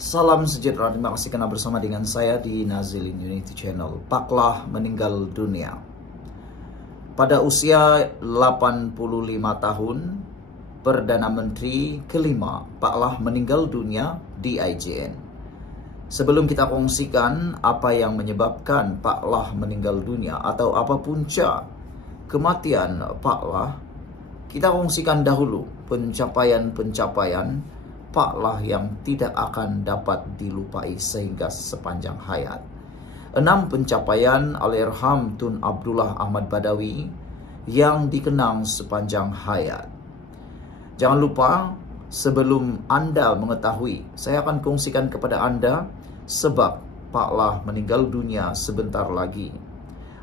Salam sejahtera, terima kasih kerana bersama dengan saya di Nazilin Unity Channel. Pak Lah meninggal dunia pada usia 85 tahun. Perdana Menteri kelima Pak Lah meninggal dunia di IJN. Sebelum kita kongsikan apa yang menyebabkan Pak Lah meninggal dunia atau apa punca kematian Pak Lah, kita kongsikan dahulu pencapaian-pencapaian Pak Lah yang tidak akan dapat dilupai sehingga sepanjang hayat. 6 pencapaian Allahyarham Tun Abdullah Ahmad Badawi yang dikenang sepanjang hayat. Jangan lupa, sebelum Anda mengetahui, saya akan kongsikan kepada Anda sebab Pak Lah meninggal dunia sebentar lagi.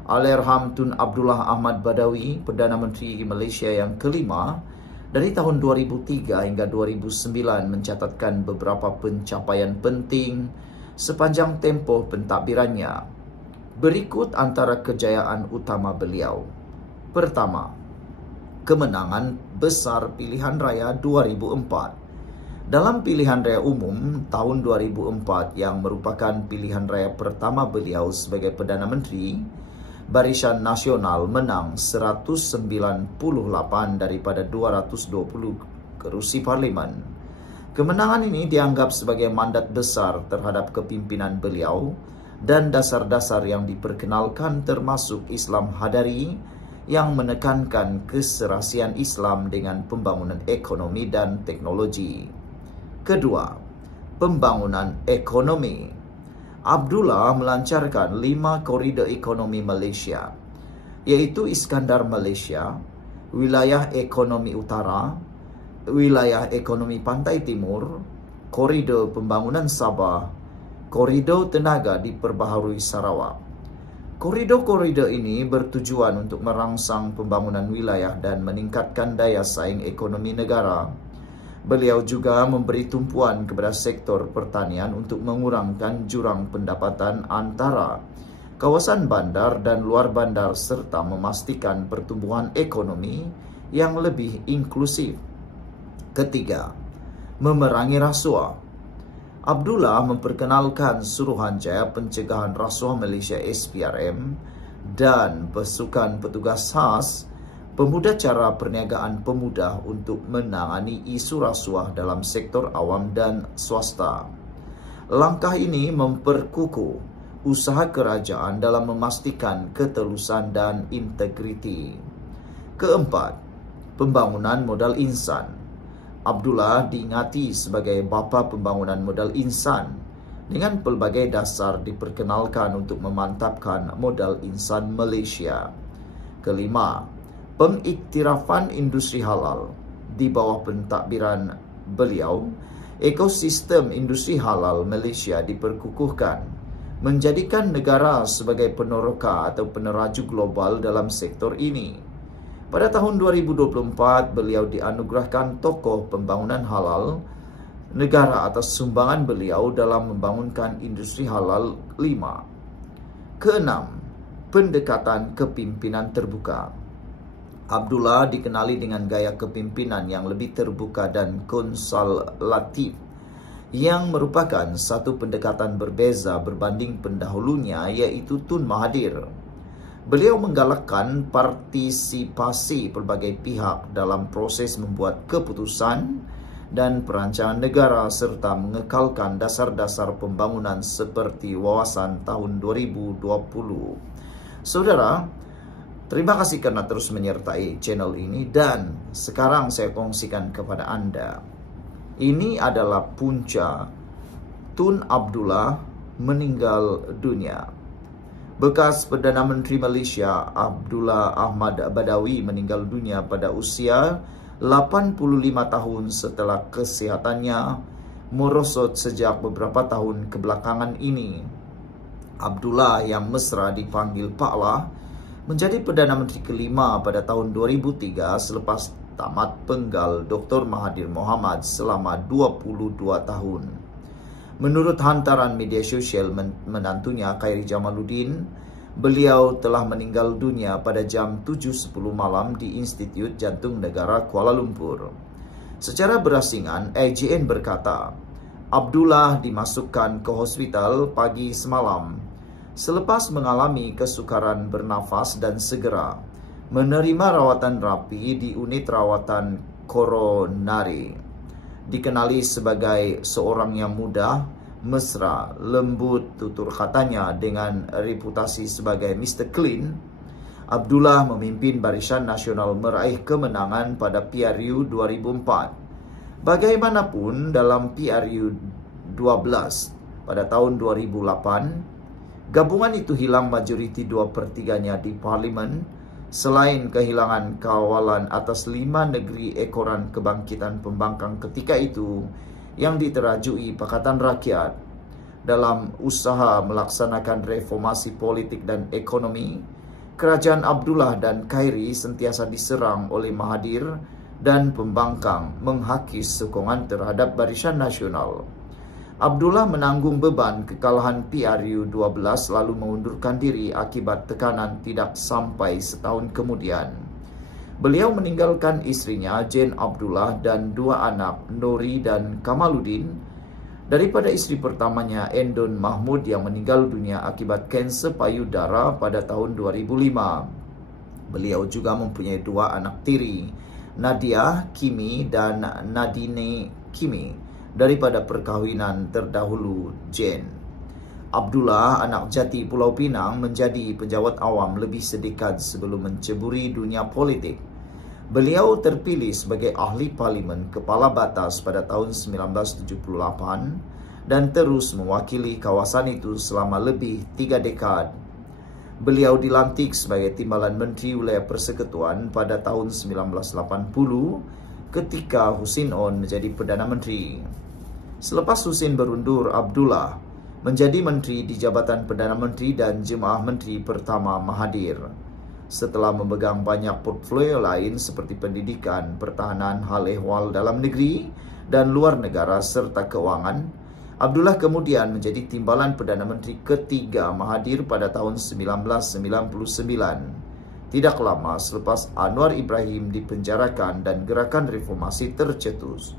Allahyarham Tun Abdullah Ahmad Badawi, Perdana Menteri Malaysia yang kelima, dari tahun 2003 hingga 2009 mencatatkan beberapa pencapaian penting sepanjang tempoh pentadbirannya. Berikut antara kejayaan utama beliau. Pertama, kemenangan besar pilihan raya 2004. Dalam pilihan raya umum tahun 2004 yang merupakan pilihan raya pertama beliau sebagai Perdana Menteri, Barisan Nasional menang 198 daripada 220 kerusi parlimen. Kemenangan ini dianggap sebagai mandat besar terhadap kepimpinan beliau dan dasar-dasar yang diperkenalkan termasuk Islam Hadari yang menekankan keserasian Islam dengan pembangunan ekonomi dan teknologi. Kedua, pembangunan ekonomi. Abdullah melancarkan 5 koridor ekonomi Malaysia, iaitu Iskandar Malaysia, Wilayah Ekonomi Utara, Wilayah Ekonomi Pantai Timur, Koridor Pembangunan Sabah, Koridor Tenaga Diperbaharui Sarawak. Koridor-koridor ini bertujuan untuk merangsang pembangunan wilayah dan meningkatkan daya saing ekonomi negara. Beliau juga memberi tumpuan kepada sektor pertanian untuk mengurangkan jurang pendapatan antara kawasan bandar dan luar bandar serta memastikan pertumbuhan ekonomi yang lebih inklusif. Ketiga, memerangi rasuah. Abdullah memperkenalkan Suruhanjaya Pencegahan Rasuah Malaysia SPRM dan pasukan petugas khas pemuda cara perniagaan pemuda untuk menangani isu rasuah dalam sektor awam dan swasta. Langkah ini memperkukuh usaha kerajaan dalam memastikan ketelusan dan integriti. Keempat, pembangunan modal insan. Abdullah diingati sebagai bapa pembangunan modal insan dengan pelbagai dasar diperkenalkan untuk memantapkan modal insan Malaysia. Kelima, pengiktirafan industri halal. Di bawah pentadbiran beliau, ekosistem industri halal Malaysia diperkukuhkan, menjadikan negara sebagai peneroka atau peneraju global dalam sektor ini. Pada tahun 2024, beliau dianugerahkan tokoh pembangunan halal negara atas sumbangan beliau dalam membangunkan industri halal 5. Keenam, pendekatan kepimpinan terbuka. Abdullah dikenali dengan gaya kepimpinan yang lebih terbuka dan konsultatif, yang merupakan satu pendekatan berbeza berbanding pendahulunya, iaitu Tun Mahathir. Beliau menggalakkan partisipasi pelbagai pihak dalam proses membuat keputusan dan perancangan negara serta mengekalkan dasar-dasar pembangunan seperti wawasan tahun 2020. Saudara, terima kasih kerana terus menyertai channel ini dan sekarang saya kongsikan kepada Anda. Ini adalah punca Tun Abdullah meninggal dunia. Bekas Perdana Menteri Malaysia Abdullah Ahmad Badawi meninggal dunia pada usia 85 tahun setelah kesihatannya merosot sejak beberapa tahun kebelakangan ini. Abdullah yang mesra dipanggil Pak Lah menjadi Perdana Menteri kelima pada tahun 2003 selepas tamat penggal Dr. Mahathir Mohamad selama 22 tahun. Menurut hantaran media sosial menantunya Khairi Jamaluddin, beliau telah meninggal dunia pada jam 7.10 malam di Institut Jantung Negara Kuala Lumpur. Secara berasingan, IJN berkata, Abdullah dimasukkan ke hospital pagi semalam selepas mengalami kesukaran bernafas dan segera menerima rawatan rapi di unit rawatan koronari. Dikenali sebagai seorang yang mudah, mesra, lembut tutur katanya dengan reputasi sebagai Mr. Clean, Abdullah memimpin Barisan Nasional meraih kemenangan pada PRU 2004. Bagaimanapun dalam PRU 12 pada tahun 2008, gabungan itu hilang majoriti 2/3-nya di Parlimen, selain kehilangan kawalan atas 5 negeri ekoran kebangkitan pembangkang ketika itu yang diterajui Pakatan Rakyat. Dalam usaha melaksanakan reformasi politik dan ekonomi, kerajaan Abdullah dan Khairi sentiasa diserang oleh Mahathir dan pembangkang menghakis sokongan terhadap Barisan Nasional. Abdullah menanggung beban kekalahan PRU 12 lalu mengundurkan diri akibat tekanan tidak sampai setahun kemudian. Beliau meninggalkan istrinya Jane Abdullah dan 2 anak Nori dan Kamaluddin daripada istri pertamanya Endon Mahmud yang meninggal dunia akibat kanser payudara pada tahun 2005. Beliau juga mempunyai 2 anak tiri, Nadia Kimi dan Nadine Kimi, daripada perkahwinan terdahulu Jane. Abdullah, anak jati Pulau Pinang, menjadi pejabat awam lebih sedekad sebelum menceburi dunia politik. Beliau terpilih sebagai ahli parlimen kepala batas pada tahun 1978 dan terus mewakili kawasan itu selama lebih 3 dekad. Beliau dilantik sebagai Timbalan Menteri Wilayah Persekutuan pada tahun 1980 ketika Husin On menjadi Perdana Menteri. Selepas Husin berundur, Abdullah menjadi menteri di Jabatan Perdana Menteri dan Jemaah Menteri pertama Mahathir. Setelah memegang banyak portfolio lain seperti pendidikan, pertahanan, hal ehwal dalam negeri dan luar negara serta keuangan, Abdullah kemudian menjadi Timbalan Perdana Menteri ketiga Mahathir pada tahun 1999. Tidak lama selepas Anwar Ibrahim dipenjarakan dan gerakan reformasi tercetus.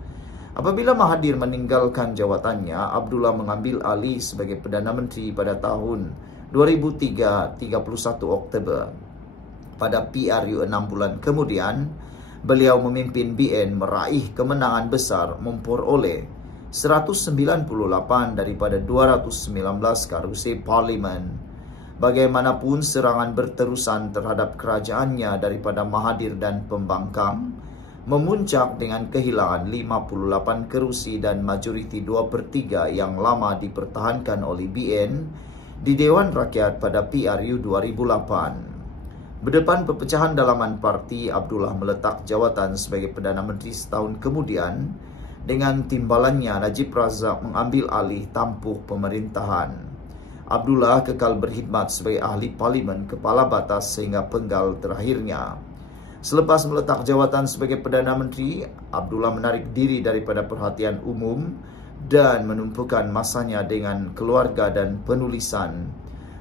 Apabila Mahathir meninggalkan jawatannya, Abdullah mengambil alih sebagai Perdana Menteri pada tahun 2003, 31 Oktober. Pada PRU 6 bulan kemudian, beliau memimpin BN meraih kemenangan besar memperoleh 198 daripada 219 kerusi parlimen. Bagaimanapun serangan berterusan terhadap kerajaannya daripada Mahathir dan pembangkang memuncak dengan kehilangan 58 kerusi dan majoriti 2/3 yang lama dipertahankan oleh BN di Dewan Rakyat pada PRU 2008. Berdepan perpecahan dalaman parti, Abdullah meletak jawatan sebagai Perdana Menteri setahun kemudian dengan timbalannya Najib Razak mengambil alih tampuk pemerintahan. Abdullah kekal berkhidmat sebagai ahli parlimen kepala batas sehingga penggal terakhirnya. Selepas meletak jawatan sebagai Perdana Menteri, Abdullah menarik diri daripada perhatian umum dan menumpukan masanya dengan keluarga dan penulisan.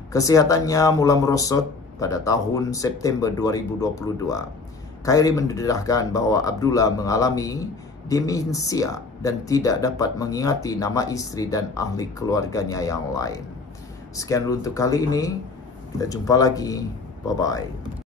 Kesihatannya mula merosot pada tahun September 2022. Khairi mendedahkan bahawa Abdullah mengalami demensia dan tidak dapat mengingati nama isteri dan ahli keluarganya yang lain. Sekian dulu untuk kali ini. Kita jumpa lagi. Bye-bye.